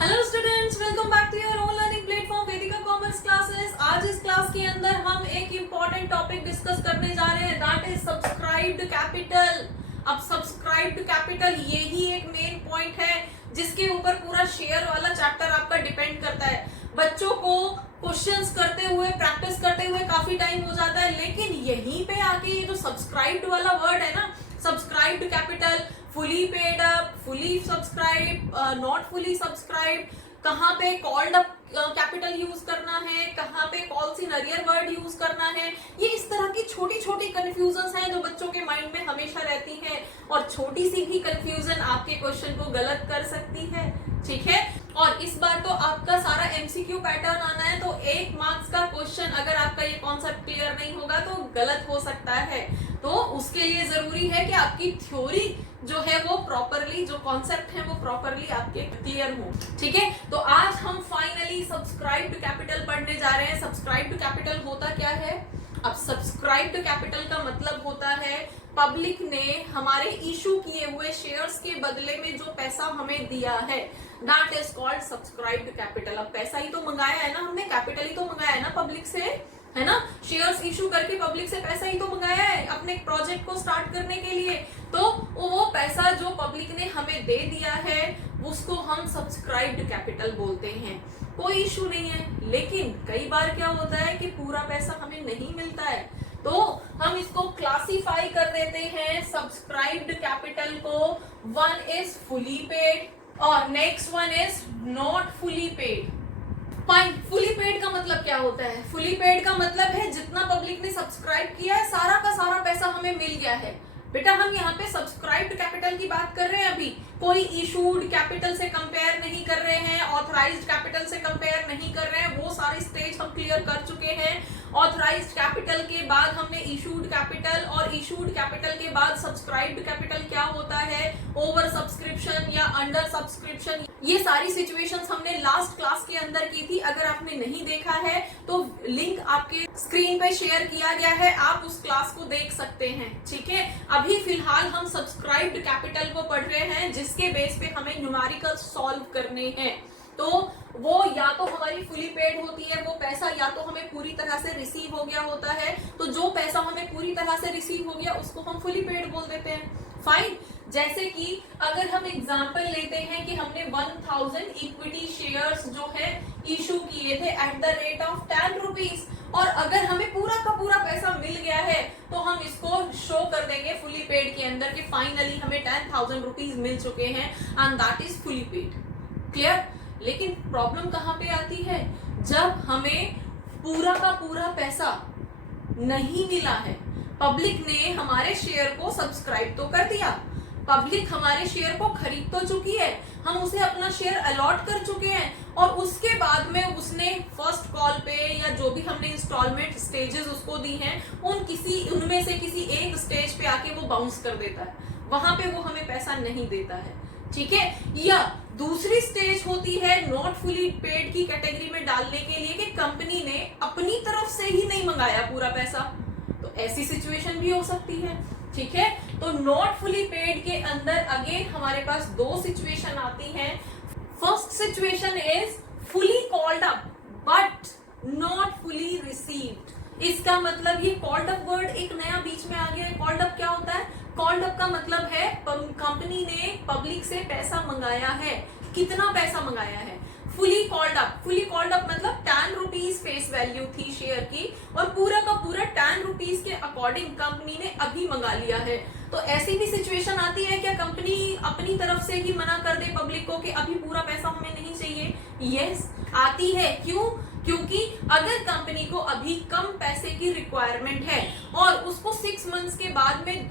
Hello students, welcome back to your own learning platform Vedika commerce classes. आज इस class के अंदर हम एक इम्पॉर्टेंट टॉपिक डिस्कस करने जा रहे हैं, दैट इज सब्सक्राइब्ड कैपिटल। अब सब्सक्राइब्ड कैपिटल यही एक मेन पॉइंट है जिसके ऊपर पूरा शेयर वाला चैप्टर आपका डिपेंड करता है। बच्चों को क्वेश्चंस करते हुए, प्रैक्टिस करते हुए काफी टाइम हो जाता है, लेकिन यहीं पे आके ये जो सब्सक्राइब्ड वाला वर्ड है ना, subscribed capital, fully paid up, fully subscribe, not fully subscribe, कहाँ पे कॉल्ड अप कैपिटल यूज करना है, कहाँ पे calls in arrear word use करना है, ये इस तरह की छोटी छोटी कंफ्यूजन हैं जो बच्चों के माइंड में हमेशा रहती हैं, और छोटी सी भी कंफ्यूजन आपके क्वेश्चन को गलत कर सकती है। ठीक है, और इस बार तो आपका सारा एमसीक्यू पैटर्न आना है, तो 1 मार्क्स का क्वेश्चन अगर आपका ये कॉन्सेप्ट क्लियर नहीं होगा तो गलत हो सकता है। तो उसके लिए जरूरी है कि आपकी थ्योरी जो है वो प्रॉपरली, जो कॉन्सेप्ट है वो प्रॉपरली आपके क्लियर हो। ठीक है, तो आज हम फाइनली सब्सक्राइब्ड कैपिटल पढ़ने जा रहे हैं। सब्सक्राइब्ड कैपिटल होता क्या है? अब सब्सक्राइब्ड कैपिटल का मतलब होता है पब्लिक ने हमारे इशू किए हुए शेयर्स के बदले में जो पैसा हमें दिया है, that is called subscribed capital. अब पैसा ही तो मंगाया है ना हमने, कैपिटल ही तो मंगाया है ना पब्लिक से, है ना। शेयर्स इशू करके पब्लिक से पैसा ही तो मंगाया है अपने प्रोजेक्ट को स्टार्ट करने के लिए। तो वो पैसा जो पब्लिक ने हमें दे दिया है उसको हम सब्सक्राइब्ड कैपिटल बोलते हैं। कोई इशू नहीं है, लेकिन कई बार क्या होता है कि पूरा पैसा हमें नहीं मिलता है, तो हम इसको क्लासिफाई कर देते हैं सब्सक्राइब्ड कैपिटल को। वन इज फुली पेड और next one is not fully paid. Fine, fully paid का मतलब क्या होता है? फुली पेड का मतलब है जितना पब्लिक ने सब्सक्राइब किया है सारा का सारा पैसा हमें मिल गया है। बेटा हम यहाँ पे सब्सक्राइब्ड कैपिटल की बात कर रहे हैं, अभी कोई इशूड कैपिटल से कंपेयर नहीं कर रहे हैं, ऑथराइज्ड कैपिटल से कंपेयर नहीं कर रहे हैं। वो सारे स्टेज हम क्लियर कर चुके हैं। ऑथराइज्ड कैपिटल के बाद हमने इशूड कैपिटल, और इशूड कैपिटल के बाद सब्सक्राइब्ड कैपिटल क्या होता है, ओवर सब्सक्रिप्शन या अंडर सब्सक्रिप्शन। ये सारी सिचुएशंस हमने लास्ट क्लास के अंदर की थी। अगर आपने नहीं देखा है तो लिंक आपके स्क्रीन पे शेयर किया गया है, आप उस क्लास को देख सकते हैं। ठीक है, अभी फिलहाल हम सब्सक्राइब्ड कैपिटल को पढ़ रहे हैं जिसके बेस पे हमें न्यूमेरिकल सॉल्व करने हैं। तो वो या तो हमारी फुली पेड होती है, वो पैसा या तो हमें पूरी तरह से रिसीव हो गया होता है। तो जो पैसा हमें पूरी तरह से रिसीव हो गया उसको हम फुली पेड बोल देते हैं। फाइन, जैसे कि अगर हम एग्जांपल लेते हैं कि हमने 1000 इक्विटी शेयर्स जो है इशू किए थे at the rate of 10 rupees, और अगर हमें पूरा का पूरा पैसा मिल गया है तो हम इसको शो कर देंगे फुली पेड के अंदर कि फाइनली हमें 10,000 रुपीज मिल चुके हैं and that is fully paid. Clear? लेकिन प्रॉब्लम कहाँ पे आती है? जब हमें पूरा का पूरा पैसा नहीं मिला है। पब्लिक ने हमारे शेयर को सब्सक्राइब तो कर दिया, पब्लिक हमारे शेयर को खरीद तो चुकी है, हम उसे अपना शेयर अलॉट कर चुके हैं, और उसके बाद में उसने फर्स्ट कॉल पे या जो भी हमने इंस्टॉलमेंट स्टेजेस उसको दी हैं, उनमें से किसी एक स्टेज पे आके वो बाउंस कर देता है, वहां पे वो हमें पैसा नहीं देता है। ठीक है, या दूसरी स्टेज होती है नॉट फुली पेड की कैटेगरी में डालने के लिए कि कंपनी ने अपनी तरफ से ही नहीं मंगाया पूरा पैसा, तो ऐसी सिचुएशन भी हो सकती है। ठीक है, तो नॉट फुली पेड के अंदर अगेन हमारे पास 2 सिचुएशन आती हैं। First situation is fully called up but not fully received. इसका मतलब ये कॉल्ड अप वर्ड एक नया बीच में आ गया है। कॉल्ड अप क्या होता है? कॉल्ड अप का मतलब है कंपनी ने पब्लिक से पैसा मंगाया है। कितना पैसा मंगाया है? Fully called up. Fully called up मतलब 10 रुपीज फेस वैल्यू थी शेयर की, और पूरा का पूरा 10 रुपीज के अकॉर्डिंग कंपनी ने अभी मंगा लिया है। तो ऐसी भी सिचुएशन आती है क्या कंपनी अपनी तरफ से ही मना कर दे पब्लिक को कि अभी पूरा पैसा हमें नहीं चाहिए? यस, आती है। क्यों? क्योंकि अगर कंपनी को अभी कम पैसे की रिक्वायरमेंट है और उसको 6 मंथ्स के बाद में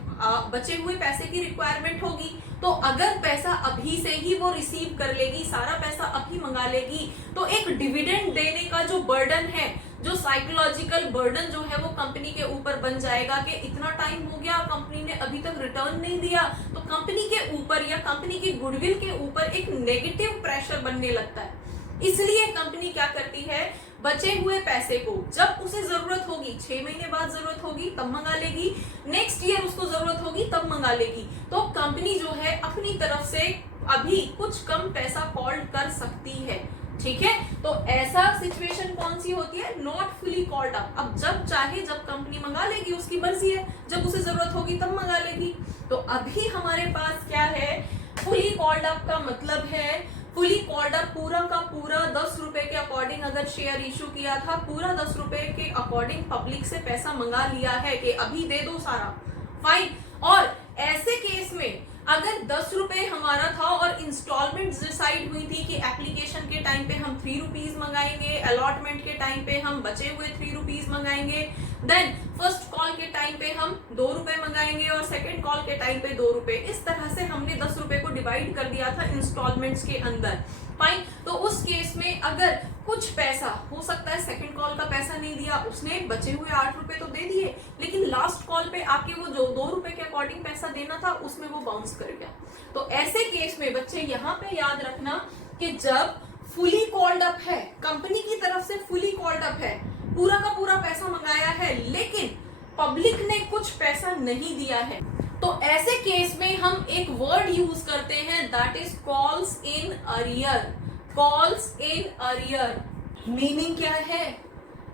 बचे हुए पैसे की रिक्वायरमेंट होगी, तो अगर पैसा अभी से ही वो रिसीव कर लेगी, सारा पैसा अभी मंगा लेगी, तो एक डिविडेंड देने का जो बर्डन है, जो साइकोलॉजिकल बर्डन जो है वो कंपनी के ऊपर बन जाएगा कि इतना टाइम हो गया कंपनी ने अभी तक रिटर्न नहीं दिया, तो कंपनी के ऊपर या कंपनी की गुडविल के ऊपर एक नेगेटिव प्रेशर बनने लगता है। इसलिए कंपनी क्या करती है, बचे हुए पैसे को जब उसे जरूरत होगी, 6 महीने बाद जरूरत होगी तब मंगा लेगी, नेक्स्ट ईयर उसको जरूरत होगी तब मंगा लेगी। तो कंपनी जो है अपनी तरफ से अभी कुछ कम पैसा कॉल्ड कर सकती है, ठीक है। तो ऐसा सिचुएशन कौन सी होती है, नॉट फुली कॉल्ड अप। अब जब चाहे जब कंपनी मंगा लेगी, उसकी मर्जी है, जब उसे जरूरत होगी तब मंगा लेगी। तो अभी हमारे पास क्या है, फुली कॉल्ड अप का मतलब है फुली कॉल्ड अप पूरा का पूरा 10 रुपए के अकॉर्डिंग अगर शेयर इशू किया था, पूरा 10 रुपए के अकॉर्डिंग पब्लिक से पैसा मंगा लिया है कि अभी दे दो सारा, फाइन। और ऐसे केस में अगर 10 रुपए हमारा था और इंस्टॉलमेंट डिसाइड हुई थी कि एप्लीकेशन के टाइम पे हम 3 रुपीज मंगाएंगे, अलॉटमेंट के टाइम पे हम बचे हुए 3 रुपीज मंगाएंगे, देन फर्स्ट कॉल के टाइम पे हम 2 रुपए मंगाएंगे और सेकंड कॉल के टाइम पे 2 रुपए। इस तरह से हमने 10 रुपए को डिवाइड कर दिया था इंस्टॉलमेंट्स के अंदर, फाइन। तो उस केस में अगर कुछ पैसा हो सकता है सेकंड कॉल का पैसा नहीं दिया, उसने बचे हुए 8 रुपए तो दे दिए, लेकिन लास्ट कॉल पे आके वो जो 2 रुपए के अकॉर्डिंग पैसा देना था उसमें वो बाउंस कर गया। तो ऐसे केस में बच्चे यहाँ पे याद रखना कि जब फुली कॉल्ड अप है, कंपनी की तरफ से फुली कॉल्ड अप है, पूरा का पूरा पैसा मंगाया है, लेकिन पब्लिक ने कुछ पैसा नहीं दिया है, तो ऐसे केस में हम एक वर्ड यूज करते हैं, that is calls in arrear. Calls in arrear meaning क्या है,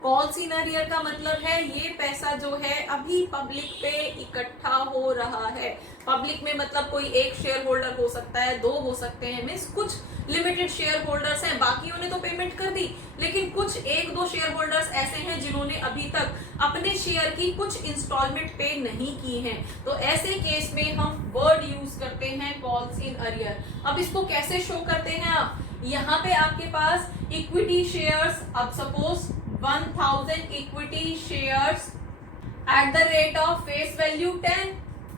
कॉल्स इन अरियर का मतलब है ये पैसा जो है अभी पब्लिक पे इकट्ठा हो रहा है। पब्लिक में मतलब कोई एक शेयर होल्डर हो सकता है, 2 हो सकते हैं, मीन्स कुछ लिमिटेड शेयर होल्डर्स हैं, बाकियों ने तो पेमेंट कर दी, लेकिन कुछ 1-2 शेयर होल्डर्स ऐसे हैं जिन्होंने अभी तक अपने शेयर की कुछ इंस्टॉलमेंट पे नहीं की हैं। तो ऐसे केस में हम वर्ड यूज करते हैं कॉल्स इन अरियर। अब इसको कैसे शो करते हैं आप, यहाँ पे आपके पास इक्विटी शेयर्स, अब suppose 1000 equity shares at the rate of face value 10,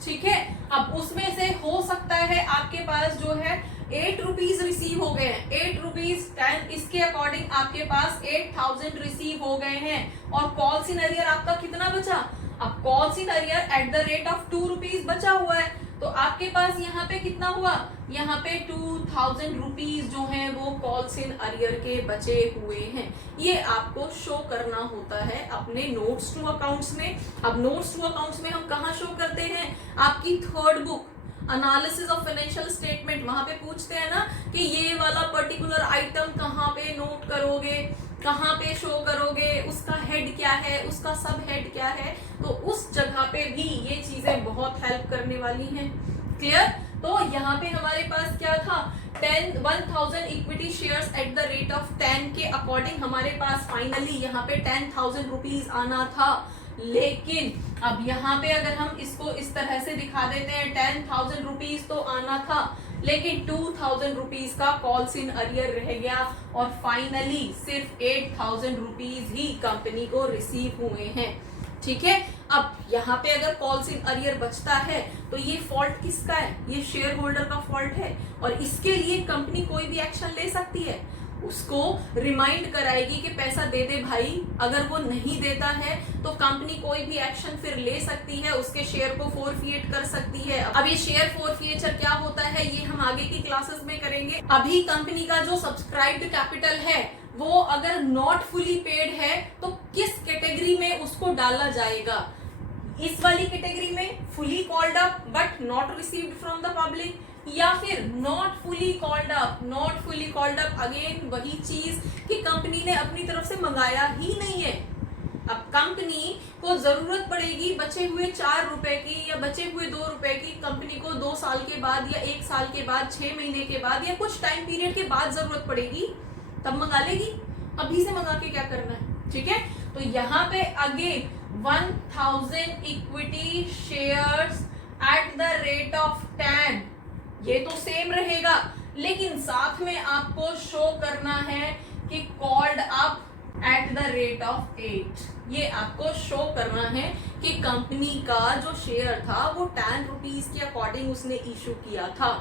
ठीक है। अब उसमें से हो सकता है आपके पास जो है 8 रुपीज रिसीव हो गए हैं, 8 रुपीज 10, इसके अकॉर्डिंग आपके पास 8000 रिसीव हो गए हैं। और कॉल्स इन अरियर आपका कितना बचा, अब calls in arrear at the rate of 2 rupees बचा हुआ है, तो आपके पास यहाँ पे कितना हुआ, यहाँ पे 2000 रुपीज जो है वो कॉल्स इन अरियर के बचे हुए हैं। ये आपको शो करना होता है अपने नोट्स टू अकाउंट्स में। अब नोट्स टू अकाउंट्स में हम कहाँ शो करते हैं, आपकी third book analysis of financial statement, वहां पे पूछते हैं ना कि ये वाला पर्टिकुलर आइटम कहाँ पे नोट करोगे, कहाँ पे शो करोगे, उसका हेड क्या है, उसका सब हेड क्या है, तो उस जगह पे भी ये चीजें बहुत हेल्प करने वाली हैं। क्लियर। तो यहाँ पे हमारे पास क्या था, 1000 equity shares at the rate of 10 के अकॉर्डिंग हमारे पास फाइनली यहाँ पे 10,000 रुपीज आना था। लेकिन अब यहाँ पे अगर हम इसको इस तरह से दिखा देते हैं, 10,000 रुपीज तो आना था, लेकिन 2000 रुपीज का कॉल्स इन अरियर रह गया और फाइनली सिर्फ 8000 रुपीज ही कंपनी को रिसीव हुए हैं, ठीक है। अब यहाँ पे अगर कॉल्स इन अरियर बचता है तो ये फॉल्ट किसका है, ये शेयर होल्डर का फॉल्ट है, और इसके लिए कंपनी कोई भी एक्शन ले सकती है, उसको रिमाइंड कराएगी कि पैसा दे दे भाई। अगर वो नहीं देता है तो कंपनी कोई भी एक्शन फिर ले सकती है, उसके शेयर को फोरफिएट कर सकती है। अब ये शेयर फोरफिएचर क्या होता है ये हम आगे की क्लासेस में करेंगे। अभी कंपनी का जो सब्सक्राइब्ड कैपिटल है वो अगर नॉट फुली पेड है तो किस कैटेगरी में उसको डाला जाएगा, इस वाली कैटेगरी में fully called up but not received from the public, या फिर not fully called up. Not fully called up again वही चीज कि कंपनी ने अपनी तरफ से मंगाया ही नहीं है। अब कंपनी को जरूरत पड़ेगी बचे हुए 4 रुपए की या बचे हुए 2 रुपए की, कंपनी को 2 साल के बाद या 1 साल के बाद, 6 महीने के बाद या कुछ टाइम पीरियड के बाद जरूरत पड़ेगी, तब मंगा लेगी। अभी से मंगा के क्या करना है, ठीक है। तो यहाँ पे again 1000 equity shares at the rate of 10, ये तो सेम रहेगा, लेकिन साथ में आपको शो करना है कि called up at the rate of 8। ये आपको शो करना है कि कंपनी का जो शेयर था वो 10 रुपीज के अकॉर्डिंग उसने इशू किया था,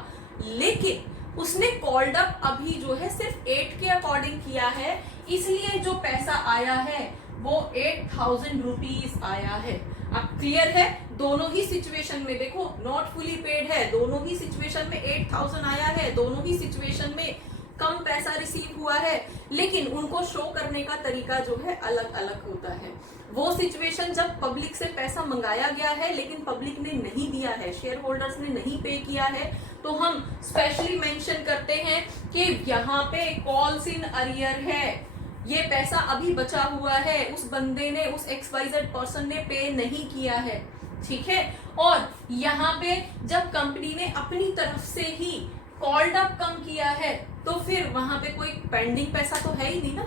लेकिन उसने कॉल्ड अप अभी जो है सिर्फ 8 के अकॉर्डिंग किया है, इसलिए जो पैसा आया है वो 8000 रुपीज आया है। अब क्लियर है, दोनों ही सिचुएशन में देखो नॉट फुली पेड है, दोनों ही सिचुएशन में 8000 आया है, दोनों ही सिचुएशन में कम पैसा रिसीव हुआ है, लेकिन उनको शो करने का तरीका जो है अलग अलग होता है। वो सिचुएशन जब पब्लिक से पैसा मंगाया गया है लेकिन पब्लिक ने नहीं दिया है, शेयर होल्डर्स ने नहीं पे किया है, तो हम स्पेशली मेंशन करते हैं कि यहाँ पे कॉल्स इन अरियर है, ये पैसा अभी बचा हुआ है, उस बंदे ने, उस XYZ पर्सन ने पे नहीं किया है, ठीक है। और यहाँ पे जब कंपनी ने अपनी तरफ से ही कॉल्ड अप कम किया है तो फिर वहां पे कोई पेंडिंग पैसा तो है ही नहीं ना,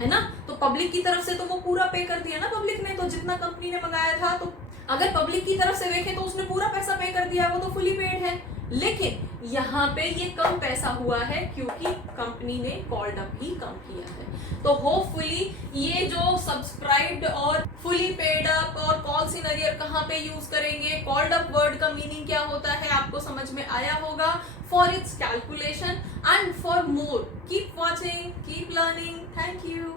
है ना। तो पब्लिक की तरफ से तो वो पूरा पे कर दिया ना पब्लिक ने, तो जितना कंपनी ने मंगाया था, तो अगर पब्लिक की तरफ से देखें तो उसने पूरा पैसा पे कर दिया, वो तो फुली पेड है। लेकिन यहाँ पे ये कम पैसा हुआ है क्योंकि कंपनी ने कॉल्ड अप ही कम किया है। तो होपफुली ये जो सब्सक्राइब्ड और फुली पेड अप और कॉल्स इन अरियर कहाँ पे यूज करेंगे, कॉल्ड अप वर्ड का मीनिंग क्या होता है, आपको समझ में आया होगा। For its calculation and for more keep watching, keep learning. Thank you.